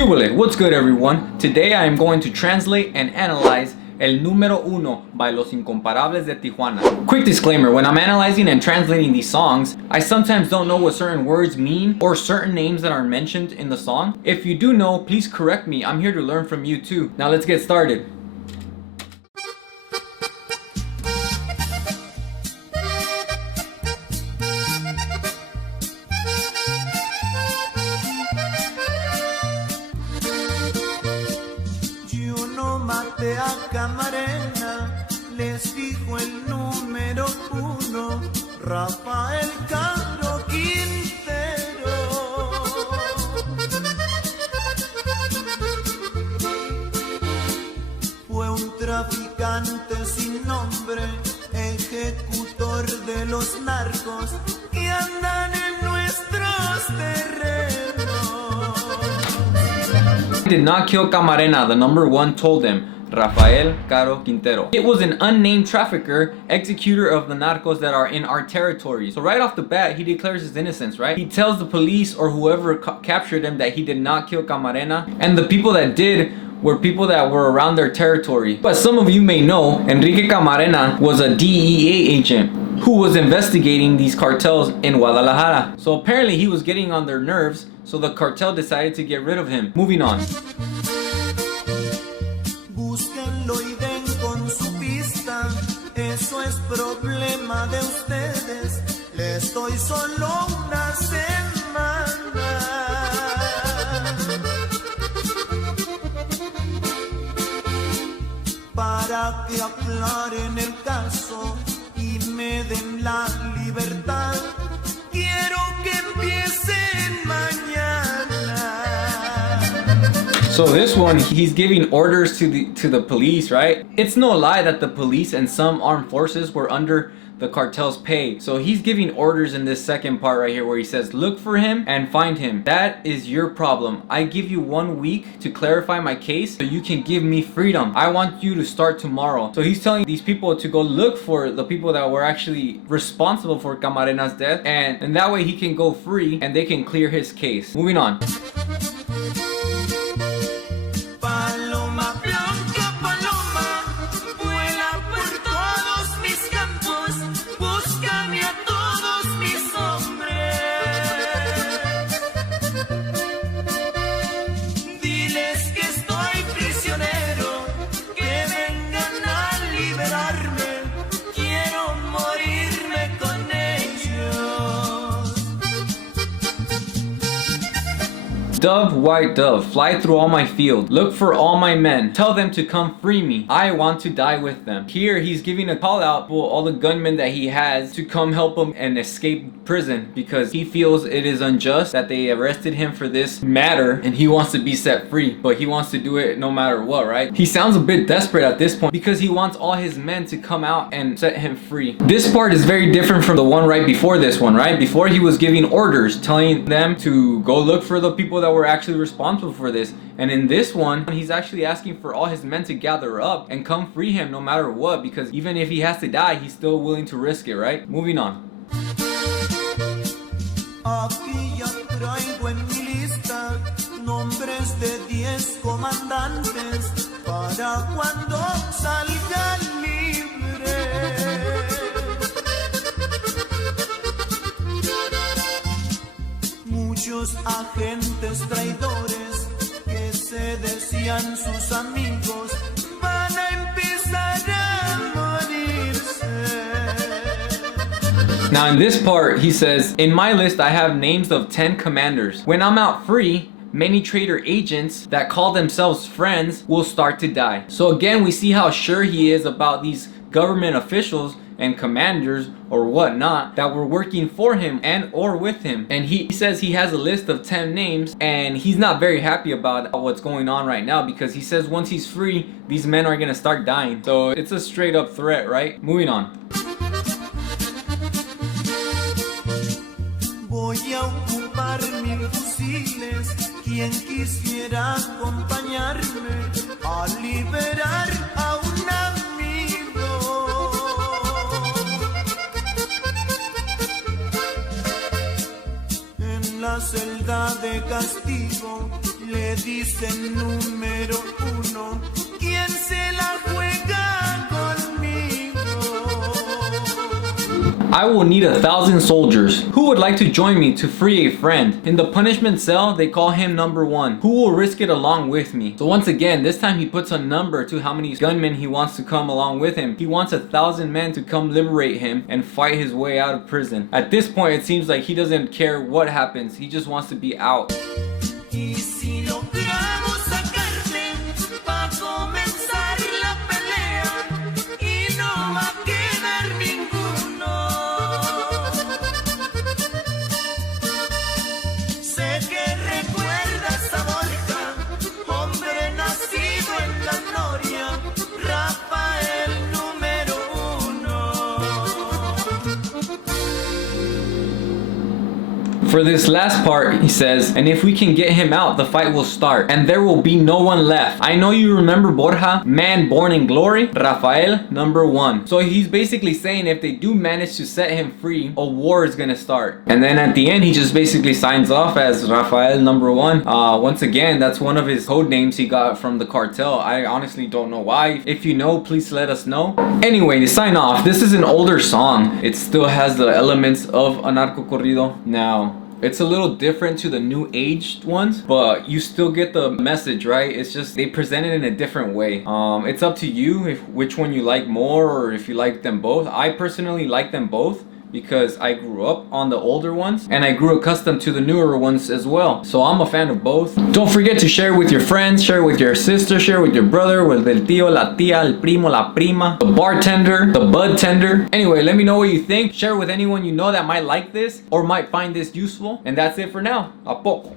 Cubole, what's good everyone? Today I am going to translate and analyze El Número Uno by Los Incomparables de Tijuana. Quick disclaimer, when I'm analyzing and translating these songs, I sometimes don't know what certain words mean or certain names that are mentioned in the song. If you do know, please correct me. I'm here to learn from you too. Now let's get started. A Camarena les dijo el número uno, Rafael Caro Quintero. Fue un traficante sin nombre, ejecutor de los narcos que andan en nuestros terrenos. Did not kill Camarena, the number one told him. Rafael Caro Quintero. It was an unnamed trafficker, executor of the narcos that are in our territory. So right off the bat, he declares his innocence, right? He tells the police or whoever captured him that he did not kill Camarena, and the people that did were people that were around their territory. But some of you may know, Enrique Camarena was a DEA agent who was investigating these cartels in Guadalajara. So apparently he was getting on their nerves, so the cartel decided to get rid of him. Moving on. Búsquenlo y den con su pista, eso es problema de ustedes, les doy solo una semana. Para que aclaren el caso y me den la libertad, quiero que empiecen mañana. So this one, he's giving orders to the police, right? It's no lie that the police and some armed forces were under the cartel's pay. So he's giving orders in this second part right here where he says, look for him and find him. That is your problem. I give you 1 week to clarify my case so you can give me freedom. I want you to start tomorrow. So he's telling these people to go look for the people that were actually responsible for Camarena's death, and that way he can go free and they can clear his case. Moving on. Dove, white dove, fly through all my field. Look for all my men. Tell them to come free me. I want to die with them. Here he's giving a call out to all the gunmen that he has to come help him and escape prison because he feels it is unjust that they arrested him for this matter and he wants to be set free, but he wants to do it no matter what, right? He sounds a bit desperate at this point because he wants all his men to come out and set him free. This part is very different from the one right before this one, right? Before he was giving orders, telling them to go look for the people that were actually responsible for this, and in this one he's actually asking for all his men to gather up and come free him no matter what, because even if he has to die, he's still willing to risk it, right? Moving on. Aquí ya traigo en mi lista nombres de 10 comandantes para cuando salgan libres. Muchos agentes traidores que se decían sus amigos van a empezar a morirse. Now in this part he says, in my list I have names of 10 commanders. When I'm out free, many traitor agents that call themselves friends will start to die. So again, we see how sure he is about these government officials and commanders or whatnot that were working for him and or with him, and he says he has a list of 10 names, and he's not very happy about what's going on right now because he says once he's free, these men are gonna start dying. So it's a straight up threat, right? Moving on. Voy a ocupar 1000 fusiles, quien quisiera acompañarme a liberar a un amigo. En la celda de castigo le dicen número uno. ¿Quién se la juega conmigo? I will need 1,000 soldiers. Who would like to join me to free a friend? In the punishment cell, they call him number one. Who will risk it along with me? So once again, this time he puts a number to how many gunmen he wants to come along with him. He wants 1,000 men to come liberate him and fight his way out of prison. At this point, it seems like he doesn't care what happens. He just wants to be out. Y si logramos sacarte, va a comenzar la pelea y no va a quedar ninguno. Sé que recuerdas a Borja, hombre nacido en la gloria, Rafael número uno. For this last part, he says, and if we can get him out, the fight will start, and there will be no one left. I know you remember Borja, man born in glory, Rafael, number one. So he's basically saying if they do manage to set him free, a war is gonna start. And then at the end, he just basically signs off as Rafael, number one. Once again, that's one of his code names he got from the cartel. I honestly don't know why. If you know, please let us know. Anyway, to sign off, this is an older song. It still has the elements of a narco corrido. Now, it's a little different to the new aged ones, but you still get the message, right? It's just they present it in a different way. It's up to you if which one you like more or if you like them both. I personally like them both because I grew up on the older ones and I grew accustomed to the newer ones as well. So I'm a fan of both. Don't forget to share with your friends, share with your sister, share with your brother, with el tío, la tía, el primo, la prima, the bartender, the bud tender. Anyway, let me know what you think. Share with anyone you know that might like this or might find this useful. And that's it for now. Ahpoco.